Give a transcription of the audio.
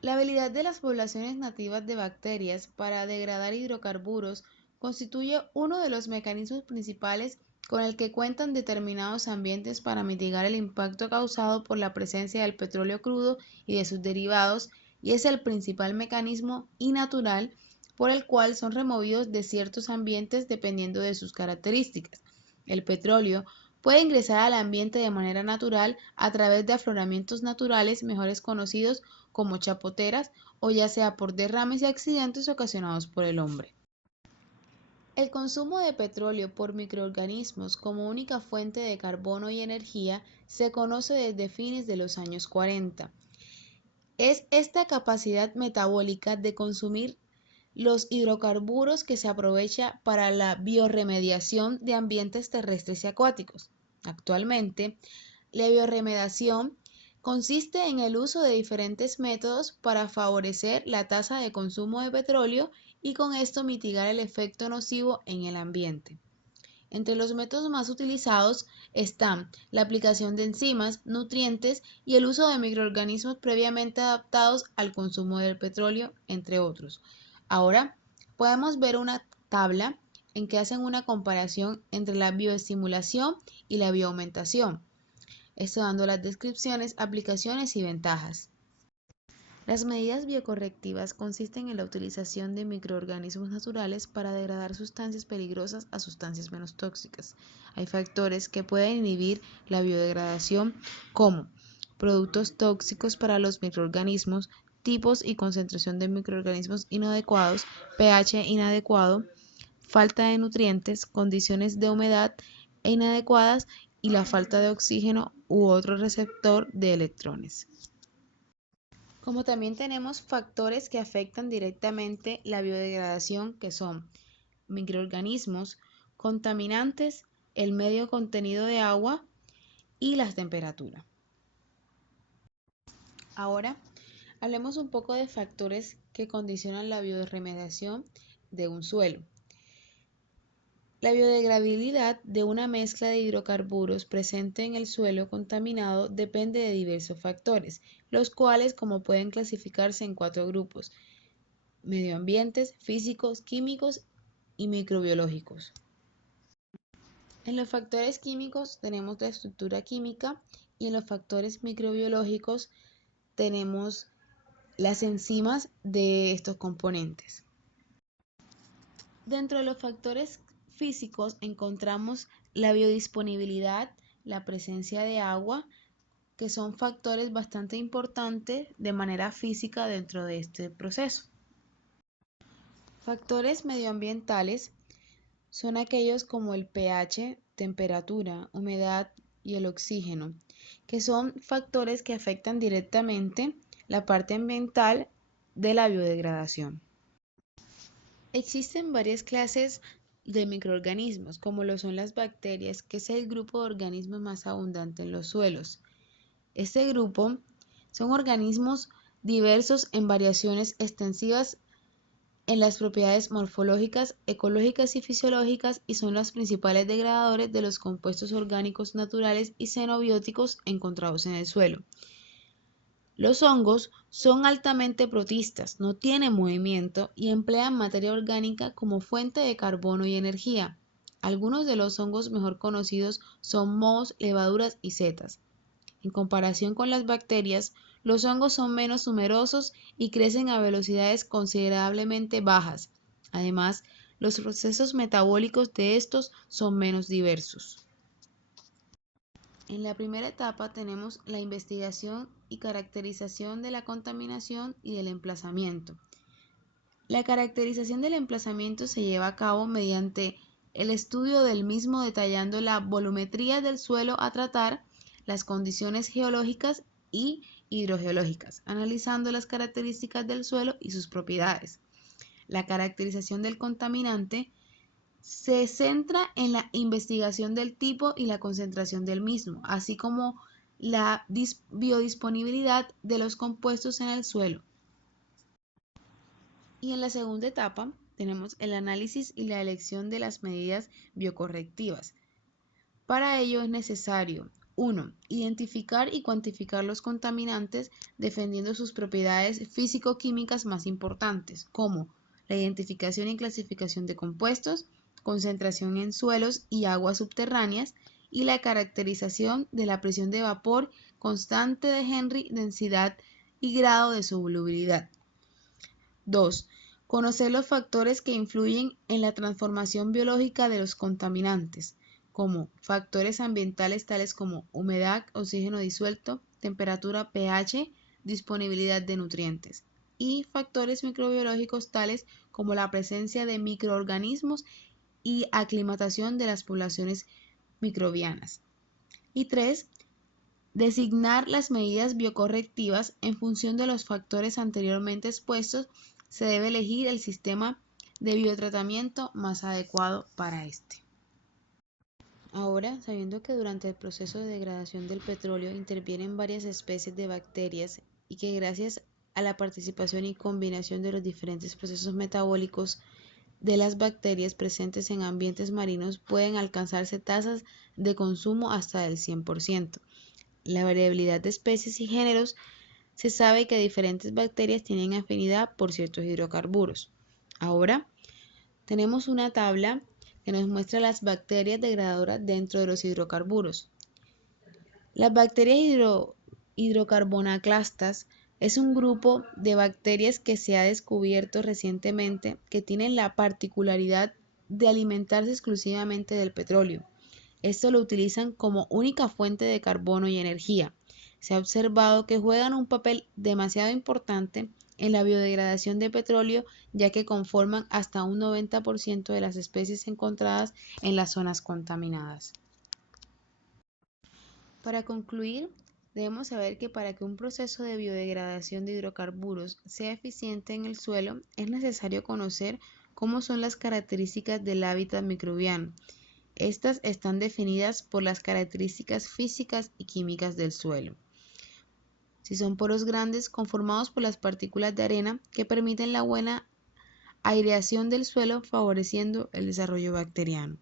La habilidad de las poblaciones nativas de bacterias para degradar hidrocarburos constituye uno de los mecanismos principales con el que cuentan determinados ambientes para mitigar el impacto causado por la presencia del petróleo crudo y de sus derivados, y es el principal mecanismo y natural por el cual son removidos de ciertos ambientes dependiendo de sus características. El petróleo puede ingresar al ambiente de manera natural a través de afloramientos naturales mejores conocidos como chapoteras o ya sea por derrames y accidentes ocasionados por el hombre. El consumo de petróleo por microorganismos como única fuente de carbono y energía se conoce desde fines de los años 40. Es esta capacidad metabólica de consumir los hidrocarburos que se aprovecha para la biorremediación de ambientes terrestres y acuáticos. Actualmente, la biorremediación consiste en el uso de diferentes métodos para favorecer la tasa de consumo de petróleo y con esto mitigar el efecto nocivo en el ambiente. Entre los métodos más utilizados están la aplicación de enzimas, nutrientes y el uso de microorganismos previamente adaptados al consumo del petróleo, entre otros. Ahora podemos ver una tabla en que hacen una comparación entre la bioestimulación y la bioaumentación, esto dando las descripciones, aplicaciones y ventajas. Las medidas biocorrectivas consisten en la utilización de microorganismos naturales para degradar sustancias peligrosas a sustancias menos tóxicas. Hay factores que pueden inhibir la biodegradación, como productos tóxicos para los microorganismos, tipos y concentración de microorganismos inadecuados, pH inadecuado, falta de nutrientes, condiciones de humedad inadecuadas y la falta de oxígeno u otro receptor de electrones. Como también tenemos factores que afectan directamente la biodegradación, que son microorganismos, contaminantes, el medio contenido de agua y la temperatura. Ahora, hablemos un poco de factores que condicionan la biorremediación de un suelo. La biodegradabilidad de una mezcla de hidrocarburos presente en el suelo contaminado depende de diversos factores, los cuales como pueden clasificarse en 4 grupos: medioambientes, físicos, químicos y microbiológicos. En los factores químicos tenemos la estructura química y en los factores microbiológicos tenemos las enzimas de estos componentes. Dentro de los factores físicos encontramos la biodisponibilidad, la presencia de agua, que son factores bastante importantes de manera física dentro de este proceso. Factores medioambientales son aquellos como el pH, temperatura, humedad y el oxígeno, que son factores que afectan directamente la parte ambiental de la biodegradación. Existen varias clases de microorganismos, como lo son las bacterias, que es el grupo de organismos más abundante en los suelos. Este grupo son organismos diversos en variaciones extensivas en las propiedades morfológicas, ecológicas y fisiológicas y son los principales degradadores de los compuestos orgánicos naturales y xenobióticos encontrados en el suelo. Los hongos son altamente protistas, no tienen movimiento y emplean materia orgánica como fuente de carbono y energía. Algunos de los hongos mejor conocidos son mohos, levaduras y setas. En comparación con las bacterias, los hongos son menos numerosos y crecen a velocidades considerablemente bajas. Además, los procesos metabólicos de estos son menos diversos. En la primera etapa tenemos la investigación y caracterización de la contaminación y del emplazamiento. La caracterización del emplazamiento se lleva a cabo mediante el estudio del mismo detallando la volumetría del suelo a tratar, las condiciones geológicas y hidrogeológicas, analizando las características del suelo y sus propiedades. La caracterización del contaminante se centra en la investigación del tipo y la concentración del mismo, así como la biodisponibilidad de los compuestos en el suelo. Y en la segunda etapa tenemos el análisis y la elección de las medidas biocorrectivas. Para ello es necesario 1. Identificar y cuantificar los contaminantes defendiendo sus propiedades físico-químicas más importantes, como la identificación y clasificación de compuestos, concentración en suelos y aguas subterráneas, y la caracterización de la presión de vapor, constante de Henry, densidad y grado de solubilidad. 2. Conocer los factores que influyen en la transformación biológica de los contaminantes, como factores ambientales tales como humedad, oxígeno disuelto, temperatura, pH, disponibilidad de nutrientes, y factores microbiológicos tales como la presencia de microorganismos y aclimatación de las poblaciones microbianas. Y 3. Designar las medidas biocorrectivas en función de los factores anteriormente expuestos. Se debe elegir el sistema de biotratamiento más adecuado para este. Ahora, sabiendo que durante el proceso de degradación del petróleo intervienen varias especies de bacterias y que gracias a la participación y combinación de los diferentes procesos metabólicos de las bacterias presentes en ambientes marinos pueden alcanzarse tasas de consumo hasta del 100%. La variabilidad de especies y géneros, se sabe que diferentes bacterias tienen afinidad por ciertos hidrocarburos. Ahora tenemos una tabla que nos muestra las bacterias degradadoras dentro de los hidrocarburos. Las bacterias hidrocarbonoclastas es un grupo de bacterias que se ha descubierto recientemente que tienen la particularidad de alimentarse exclusivamente del petróleo. Esto lo utilizan como única fuente de carbono y energía. Se ha observado que juegan un papel demasiado importante en la biodegradación de petróleo, ya que conforman hasta un 90% de las especies encontradas en las zonas contaminadas. Para concluir, debemos saber que para que un proceso de biodegradación de hidrocarburos sea eficiente en el suelo, es necesario conocer cómo son las características del hábitat microbiano. Estas están definidas por las características físicas y químicas del suelo. Si son poros grandes conformados por las partículas de arena que permiten la buena aireación del suelo, favoreciendo el desarrollo bacteriano.